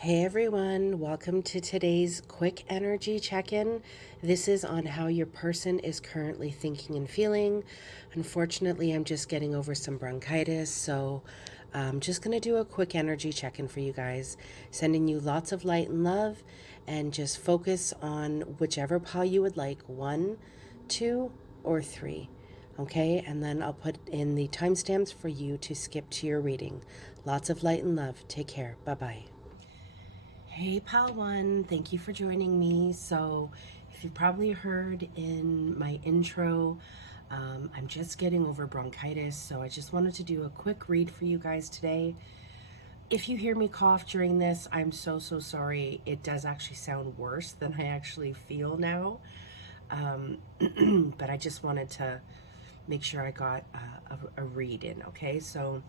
Hey everyone, welcome to today's quick energy check-in. This is on how your person is currently thinking and feeling. Unfortunately, I'm just getting over some bronchitis, so I'm just going to do a quick energy check-in for you guys, sending you lots of light and love, and just focus on whichever pile you would like, 1, 2, or 3. Okay, and then I'll put in the timestamps for you to skip to your reading. Lots of light and love. Take care. Bye-bye. Hey, Pal One, thank you for joining me. So, if you probably heard in my intro, I'm just getting over bronchitis, so I just wanted to do a quick read for you guys today. If you hear me cough during this, I'm so sorry. It does actually sound worse than I actually feel now. But I just wanted to make sure I got a read in, okay? So,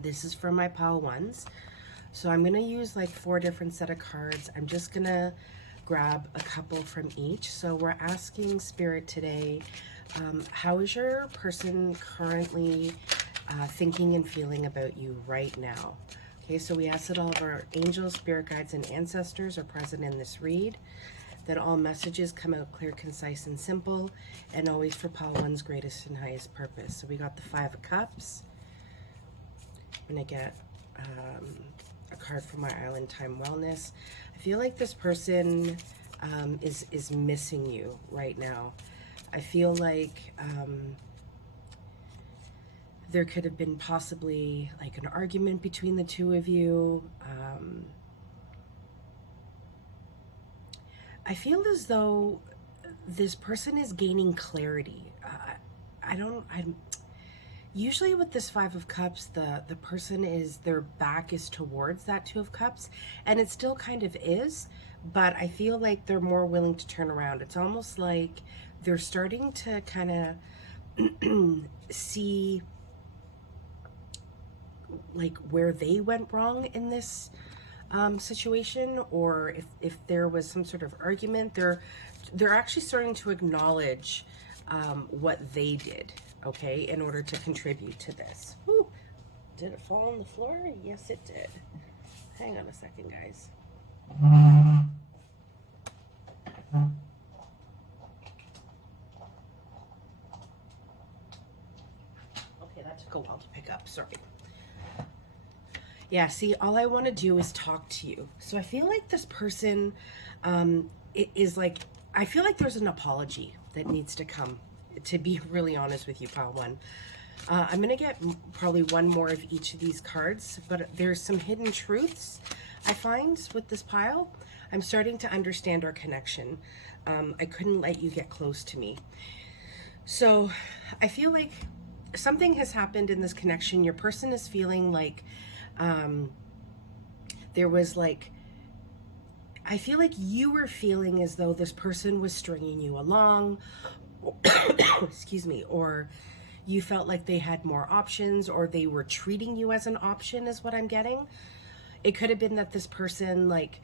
this is for my Pal Ones. So I'm going to use like 4 different set of cards. I'm just going to grab a couple from each. So we're asking Spirit today, how is your person currently thinking and feeling about you right now? Okay, so we ask that all of our angels, spirit guides, and ancestors are present in this read, that all messages come out clear, concise, and simple, and always for Pal One's greatest and highest purpose. So we got the 5 of Cups. I'm going to get a card for my Island Time Wellness. I feel like this person is missing you right now. I feel like there could have been possibly like an argument between the two of you. I feel as though this person is gaining clarity. I'm usually with this 5 of Cups, the person is, their back is towards that 2 of Cups, and it still kind of is, but I feel like they're more willing to turn around. It's almost like they're starting to kind of see like where they went wrong in this situation, or if there was some sort of argument, they're actually starting to acknowledge what they did, okay, in order to contribute to this. Whew. Did it fall on the floor? Yes, it did. Hang on a second, guys. Okay, that took a while to pick up. Sorry. Yeah, see, all I want to do is talk to you. So I feel like this person is like, I feel like there's an apology that needs to come, to be really honest with you, Pile One. I'm going to get probably one more of each of these cards, but there's some hidden truths I find with this pile. I'm starting to understand our connection. I couldn't let you get close to me. So I feel like something has happened in this connection. Your person is feeling like there was like, I feel like you were feeling as though this person was stringing you along, excuse me, or you felt like they had more options, or they were treating you as an option, is what I'm getting. It could have been that this person like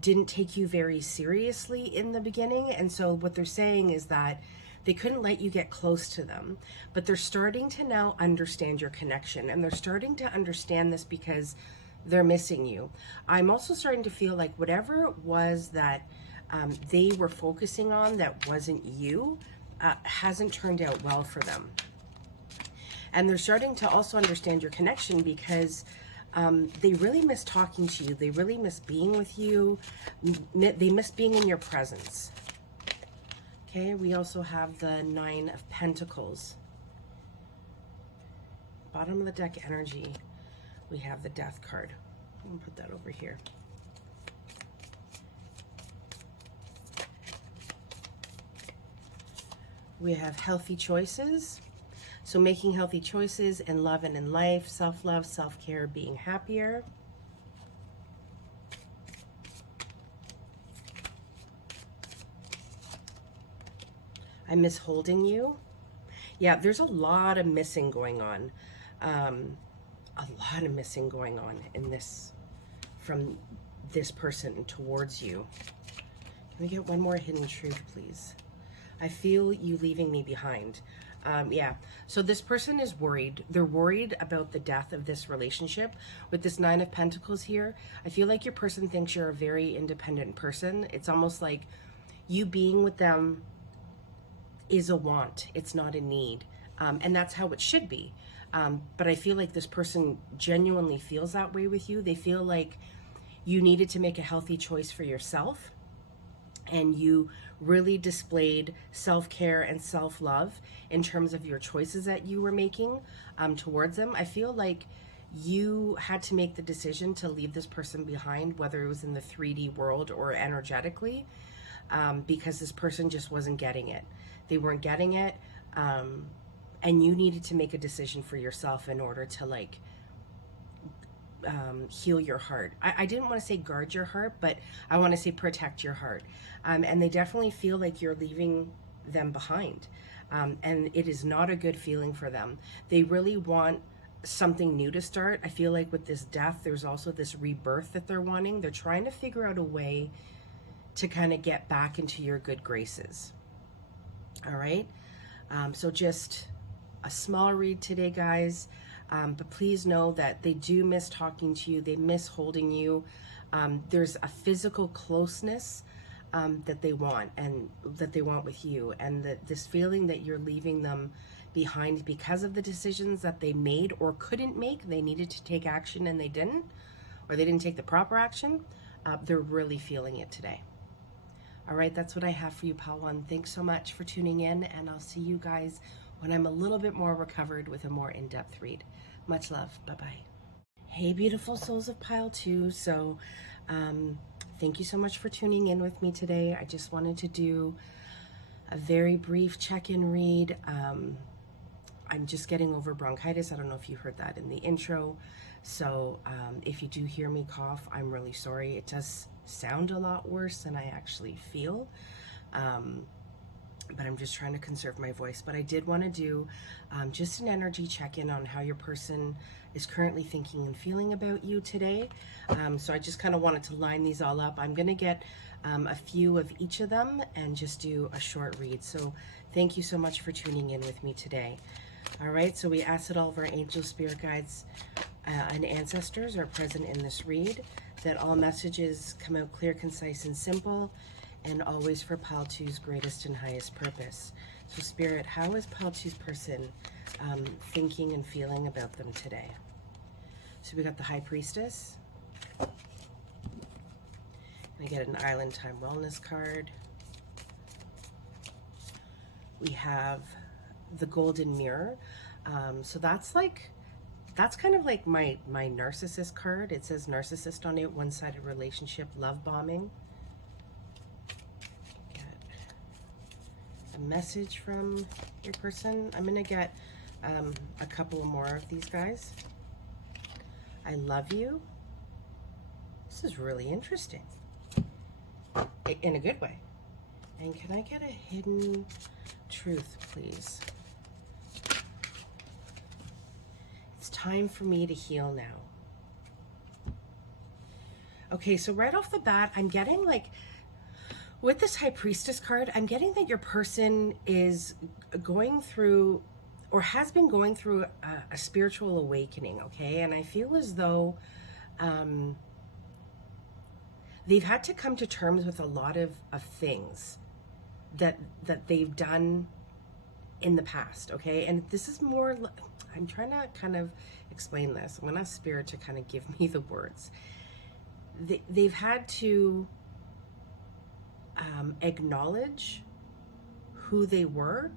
didn't take you very seriously in the beginning, and so what they're saying is that they couldn't let you get close to them, but they're starting to now understand your connection, and they're starting to understand this because they're missing you. I'm also starting to feel like whatever it was that they were focusing on that wasn't you hasn't turned out well for them. And they're starting to also understand your connection because they really miss talking to you. They really miss being with you. They miss being in your presence. Okay, we also have the 9 of Pentacles. Bottom of the deck energy, we have the Death card. I'm gonna put that over here. We have healthy choices. So making healthy choices in love and in life, self-love, self-care, being happier. I miss holding you. Yeah, there's a lot of missing going on. A lot of missing going on in this, from this person towards you. Can we get one more hidden truth, please? I feel you leaving me behind. Yeah. So this person is worried. They're worried about the death of this relationship. With this Nine of Pentacles here, I feel like your person thinks you're a very independent person. It's almost like you being with them is a want. It's not a need. And that's how it should be. But I feel like this person genuinely feels that way with you. They feel like you needed to make a healthy choice for yourself, and you really displayed self-care and self-love in terms of your choices that you were making towards them. I feel like you had to make the decision to leave this person behind, whether it was in the 3D world or energetically, because this person just wasn't getting it. They weren't getting it, and you needed to make a decision for yourself in order to like heal your heart. I didn't want to say guard your heart, but I want to say protect your heart. And they definitely feel like you're leaving them behind. And it is not a good feeling for them. They really want something new to start. I feel like with this death, there's also this rebirth that they're wanting. They're trying to figure out a way to kind of get back into your good graces. All right. So just a small read today, guys. But please know that they do miss talking to you. They miss holding you. There's a physical closeness that they want, and that they want with you. And that this feeling that you're leaving them behind because of the decisions that they made or couldn't make. They needed to take action and they didn't, or they didn't take the proper action. They're really feeling it today. All right, that's what I have for you, Pile 1. Thanks so much for tuning in, and I'll see you guys when I'm a little bit more recovered with a more in-depth read. Much love. Bye-bye. Hey, beautiful souls of Pile 2. So thank you so much for tuning in with me today. I just wanted to do a very brief check-in read. I'm just getting over bronchitis. I don't know if you heard that in the intro. So if you do hear me cough, I'm really sorry. It does sound a lot worse than I actually feel. But I'm just trying to conserve my voice. But I did want to do just an energy check-in on how your person is currently thinking and feeling about you today. So I just kind of wanted to line these all up. I'm going to get a few of each of them and just do a short read. So thank you so much for tuning in with me today. All right, so we ask that all of our angel spirit guides and ancestors are present in this read, that all messages come out clear, concise, and simple, and always for Pile 2's greatest and highest purpose. So Spirit, how is Pile 2's person thinking and feeling about them today? So we got the High Priestess. I get an Island Time Wellness card. We have the Golden Mirror. So that's kind of like my narcissist card. It says narcissist on it, one-sided relationship, love bombing. Message from your person. I'm gonna get a couple more of these guys. I love you. This is really interesting in a good way. And can I get a hidden truth, please? It's time for me to heal now. Okay, so right off the bat, I'm getting like, with this High Priestess card, I'm getting that your person is going through, or has been going through, a spiritual awakening, okay? And I feel as though they've had to come to terms with a lot of things that they've done in the past, okay? And this is more, I'm trying to kind of explain this. I'm gonna ask Spirit to kind of give me the words. They've had to acknowledge who they were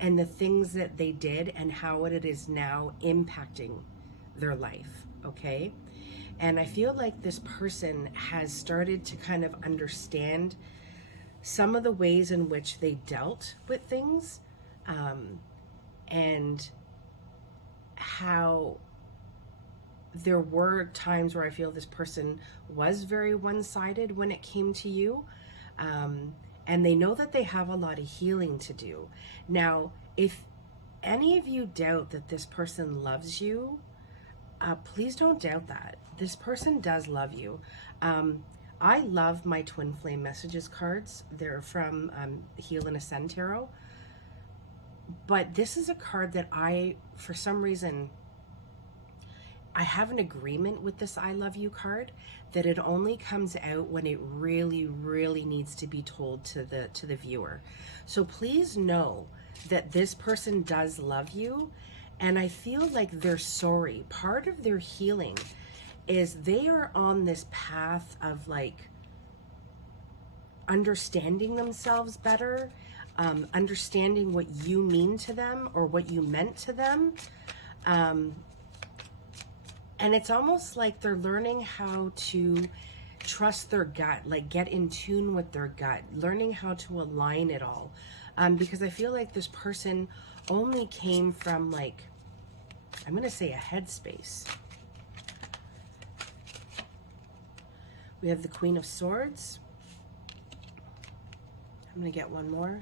and the things that they did and how it is now impacting their life, okay? And I feel like this person has started to kind of understand some of the ways in which they dealt with things, and how there were times where I feel this person was very one-sided when it came to you. And they know that they have a lot of healing to do. Now, if any of you doubt that this person loves you, please don't doubt that. This person does love you. I love my Twin Flame Messages cards. They're from Heal and Ascend Tarot. But this is a card that for some reason, I have an agreement with this I love you card that it only comes out when it really, really needs to be told to the viewer. So please know that this person does love you, and I feel like they're sorry. Part of their healing is they are on this path of like understanding themselves better, understanding what you mean to them or what you meant to them. And it's almost like they're learning how to trust their gut, like get in tune with their gut, learning how to align it all. Because I feel like this person only came from like, I'm going to say a headspace. We have the Queen of Swords. I'm going to get one more.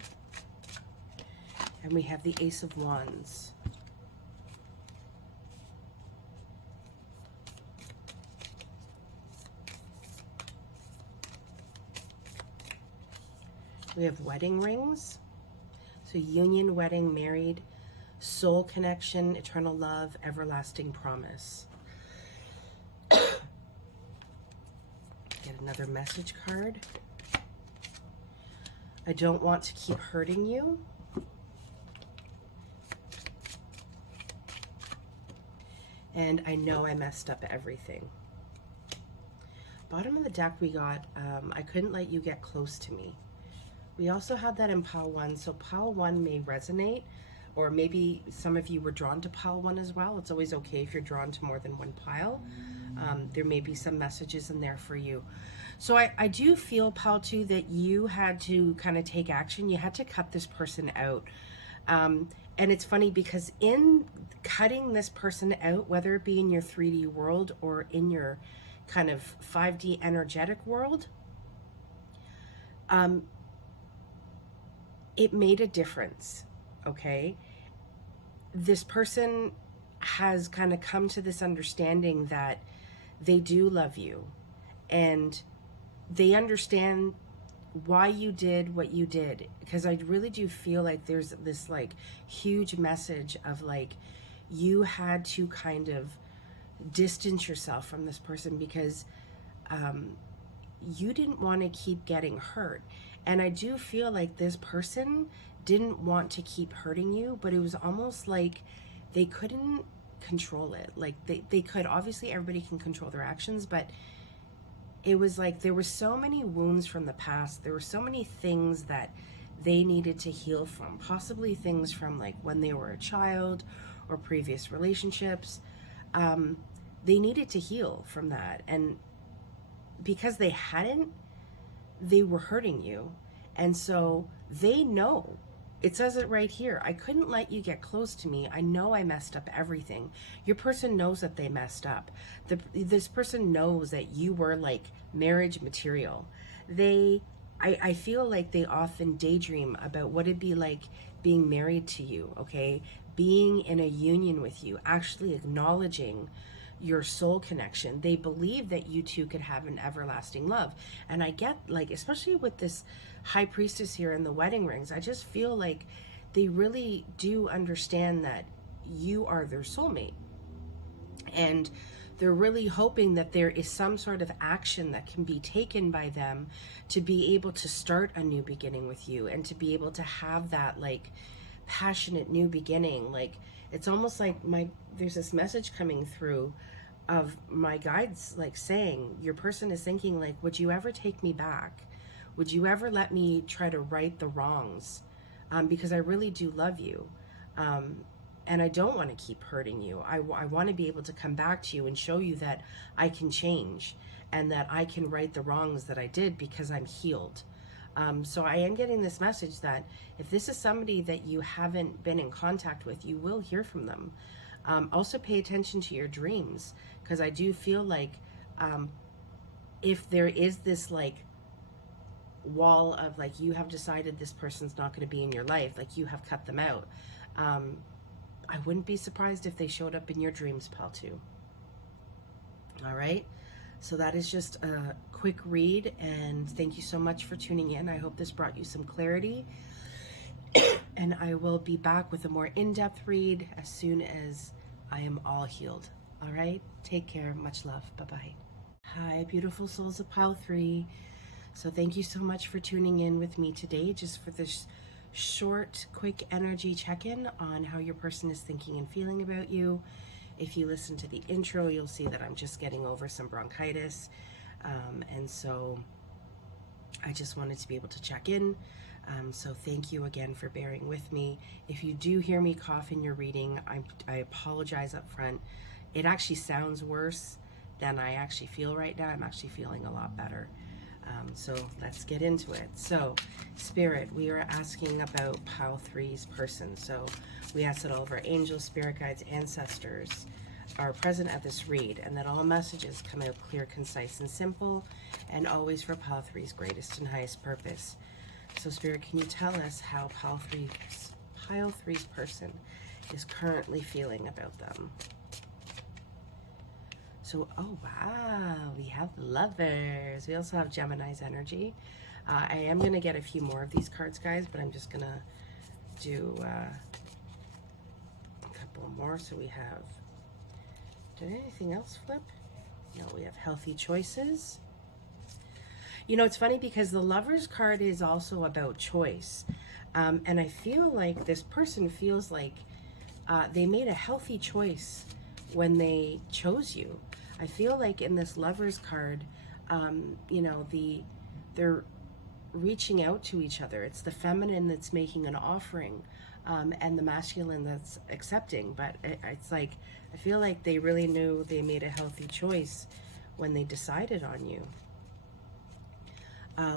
And we have the Ace of Wands. We have wedding rings. So union, wedding, married, soul connection, eternal love, everlasting promise. Get another message card. I don't want to keep hurting you. And I know I messed up everything. Bottom of the deck we got, I couldn't let you get close to me. We also had that in pile 1, so pile 1 may resonate, or maybe some of you were drawn to pile 1 as well. It's always okay if you're drawn to more than one pile. There may be some messages in there for you. So I do feel, pile 2, that you had to kind of take action. You had to cut this person out. And it's funny because in cutting this person out, whether it be in your 3D world or in your kind of 5D energetic world, it made a difference, okay? This person has kind of come to this understanding that they do love you, and they understand why you did what you did, because I really do feel like there's this like huge message of like you had to kind of distance yourself from this person because you didn't want to keep getting hurt. And I do feel like this person didn't want to keep hurting you, but it was almost like they couldn't control it. Like they could, obviously everybody can control their actions, but it was like there were so many wounds from the past. There were so many things that they needed to heal from, possibly things from like when they were a child or previous relationships. They needed to heal from that. And because they hadn't, they were hurting you. And so they know. It says it right here. I couldn't let you get close to me. I know I messed up everything. Your person knows that they messed up. This person knows that you were like marriage material. I feel like they often daydream about what it'd be like being married to you, okay? Being in a union with you, actually acknowledging your soul connection. They believe that you two could have an everlasting love. And I get, like, especially with this high priestess here in the wedding rings, I just feel like they really do understand that you are their soulmate. And they're really hoping that there is some sort of action that can be taken by them to be able to start a new beginning with you, and to be able to have that like passionate new beginning. Like, it's almost like there's this message coming through of my guides like saying, your person is thinking like, would you ever take me back? Would you ever let me try to right the wrongs? Because I really do love you. And I don't want to keep hurting you. I want to be able to come back to you and show you that I can change and that I can right the wrongs that I did because I'm healed. So I am getting this message that if this is somebody that you haven't been in contact with, you will hear from them. Also pay attention to your dreams, because I do feel like if there is this like wall of like, you have decided this person's not going to be in your life, like you have cut them out, I wouldn't be surprised if they showed up in your dreams, pal, too. All right. So that is just a quick read, and thank you so much for tuning in. I hope this brought you some clarity. And I will be back with a more in-depth read as soon as I am all healed. All right? Take care. Much love. Bye-bye. Hi, beautiful souls of pile 3. So thank you so much for tuning in with me today, just for this short, quick energy check-in on how your person is thinking and feeling about you. If you listen to the intro, you'll see that I'm just getting over some bronchitis. And so I just wanted to be able to check in. So thank you again for bearing with me. If you do hear me cough in your reading, I apologize up front. It actually sounds worse than I actually feel right now. I'm actually feeling a lot better. So let's get into it. So Spirit, we are asking about pile 3's person. So we ask that all of our angels, spirit guides, ancestors are present at this read, and that all messages come out clear, concise, and simple, and always for pile 3's greatest and highest purpose. So Spirit, can you tell us how pile 3's person is currently feeling about them? So, oh wow, we have Lovers. We also have Gemini's energy. I am going to get a few more of these cards, guys, but I'm just going to do a couple more. So we have, did anything else flip? No, we have Healthy Choices. You know, it's funny because the Lovers card is also about choice. And I feel like this person feels like they made a healthy choice when they chose you. I feel like in this Lovers card, you know, they're reaching out to each other. It's the feminine that's making an offering, and the masculine that's accepting. But it's like, I feel like they really knew they made a healthy choice when they decided on you.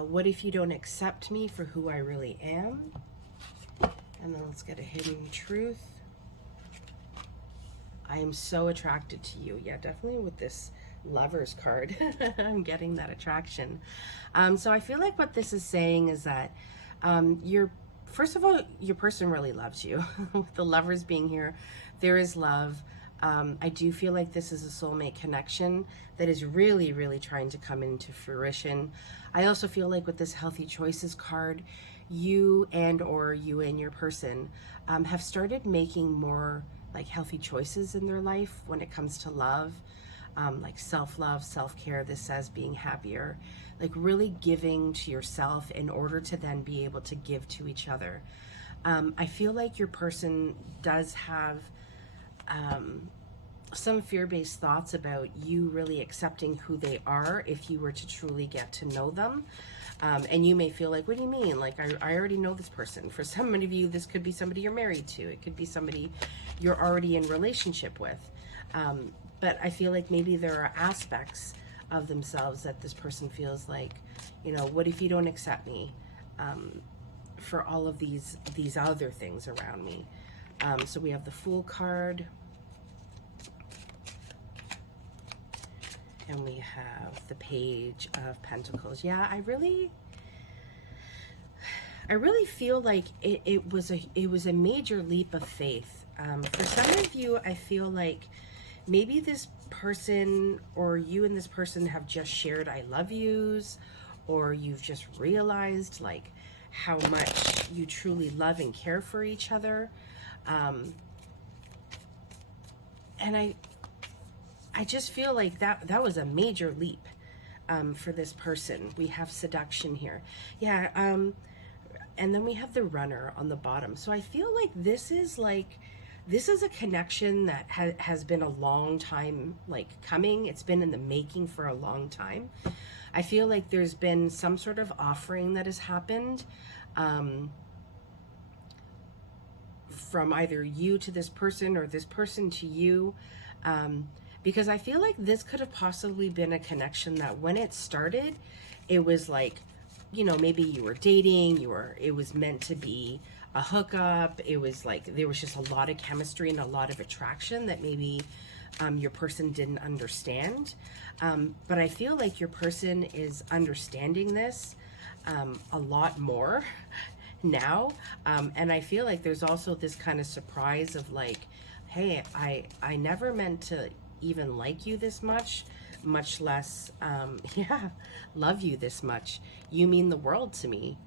What if you don't accept me for who I really am? And then let's get a hidden truth. I am so attracted to you. Yeah, definitely with this Lovers card. I'm getting that attraction. So I feel like what this is saying is that first of all, your person really loves you. With the Lovers being here, there is love. I do feel like this is a soulmate connection that is really, really trying to come into fruition. I also feel like with this Healthy Choices card, you and your person have started making more like healthy choices in their life when it comes to love, like self-love, self-care. This says being happier, like really giving to yourself in order to then be able to give to each other. I feel like your person does have some fear-based thoughts about you really accepting who they are if you were to truly get to know them. And you may feel like, what do you mean? Like, I already know this person. For some of you, this could be somebody you're married to. It could be somebody you're already in relationship with. But I feel like maybe there are aspects of themselves that this person feels like, you know, what if you don't accept me for all of these other things around me? So we have the Fool card. And we have the Page of Pentacles. Yeah, I really feel like it was a major leap of faith. For some of you, I feel like maybe this person or you and this person have just shared I love yous, or you've just realized like how much you truly love and care for each other. And I just feel like that was a major leap for this person. We have Seduction here. Yeah, and then we have the Runner on the bottom. So I feel like this is a connection that has been a long time like coming. It's been in the making for a long time. I feel like there's been some sort of offering that has happened from either you to this person or this person to you. Because I feel like this could have possibly been a connection that when it started, it was like, you know, maybe you were dating, it was meant to be a hookup. It was like, there was just a lot of chemistry and a lot of attraction that maybe your person didn't understand. But I feel like your person is understanding this a lot more now. And I feel like there's also this kind of surprise of like, hey, I never meant to even like you this much less love you this much. You mean the world to me.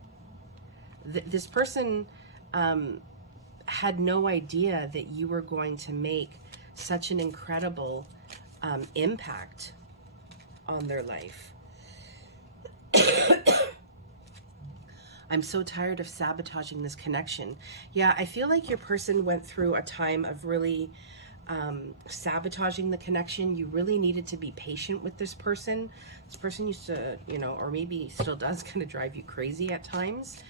This person had no idea that you were going to make such an incredible impact on their life. I'm so tired of sabotaging this connection. Yeah, I feel like your person went through a time of really sabotaging the connection. You really needed to be patient with this person. This person used to, you know, or maybe still does kind of drive you crazy at times.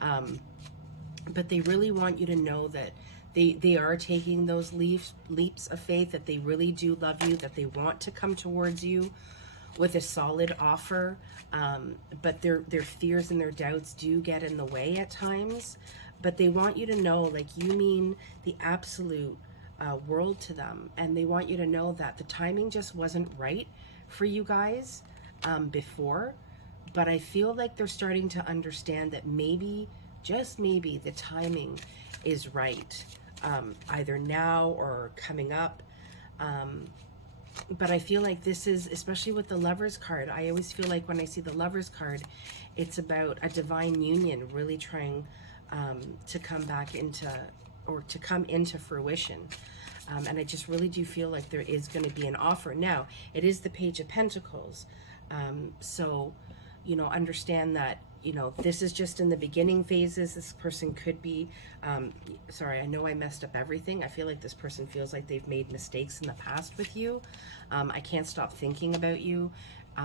But they really want you to know that they are taking those leaps of faith, that they really do love you, that they want to come towards you with a solid offer, but their fears and their doubts do get in the way at times. But they want you to know, like, you mean the absolute world to them, and they want you to know that the timing just wasn't right for you guys before. But I feel like they're starting to understand that maybe, just maybe, the timing is right, either now or coming up. But I feel like this is, especially with the Lovers card, I always feel like when I see the Lovers card, it's about a divine union really trying to come back into, or to come into fruition. And I just really do feel like there is going to be an offer. Now, it is the Page of Pentacles. So, you know, understand that, you know, this is just in the beginning phases. This person could be, sorry, I know I messed up everything. I feel like this person feels like they've made mistakes in the past with you. I can't stop thinking about you.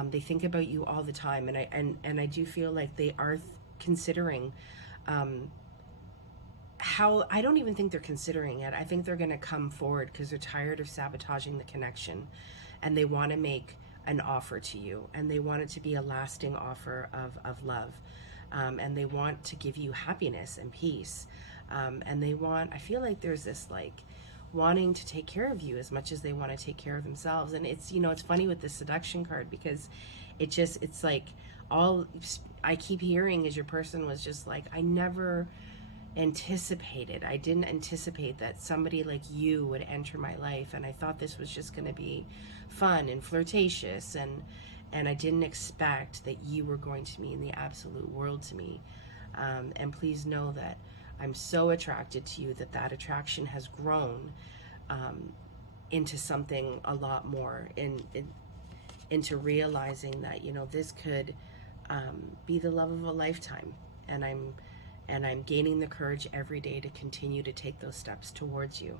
They think about you all the time. And I do feel like they are considering how, I don't even think they're considering it. I think they're going to come forward because they're tired of sabotaging the connection, and they want to make an offer to you, and they want it to be a lasting offer of love, and they want to give you happiness and peace, and they want, I feel like there's this like wanting to take care of you as much as they want to take care of themselves. And it's, you know, it's funny with the seduction card, because it's like all I keep hearing is your person was just like, I didn't anticipate that somebody like you would enter my life, and I thought this was just going to be fun and flirtatious, and I didn't expect that you were going to mean the absolute world to me. And please know that I'm so attracted to you that that attraction has grown into something a lot more, into realizing that, you know, this could be the love of a lifetime, and I'm gaining the courage every day to continue to take those steps towards you.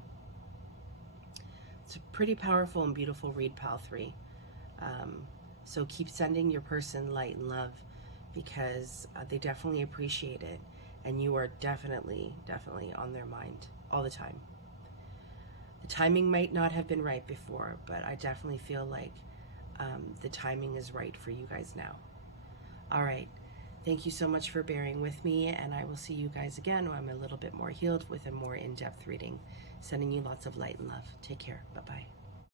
It's a pretty powerful and beautiful read, Pal 3. So keep sending your person light and love, because they definitely appreciate it, and you are definitely on their mind all the time. The timing might not have been right before, but I definitely feel like the timing is right for you guys now. All right. Thank you so much for bearing with me, and I will see you guys again when I'm a little bit more healed with a more in-depth reading. Sending you lots of light and love. Take care. Bye-bye.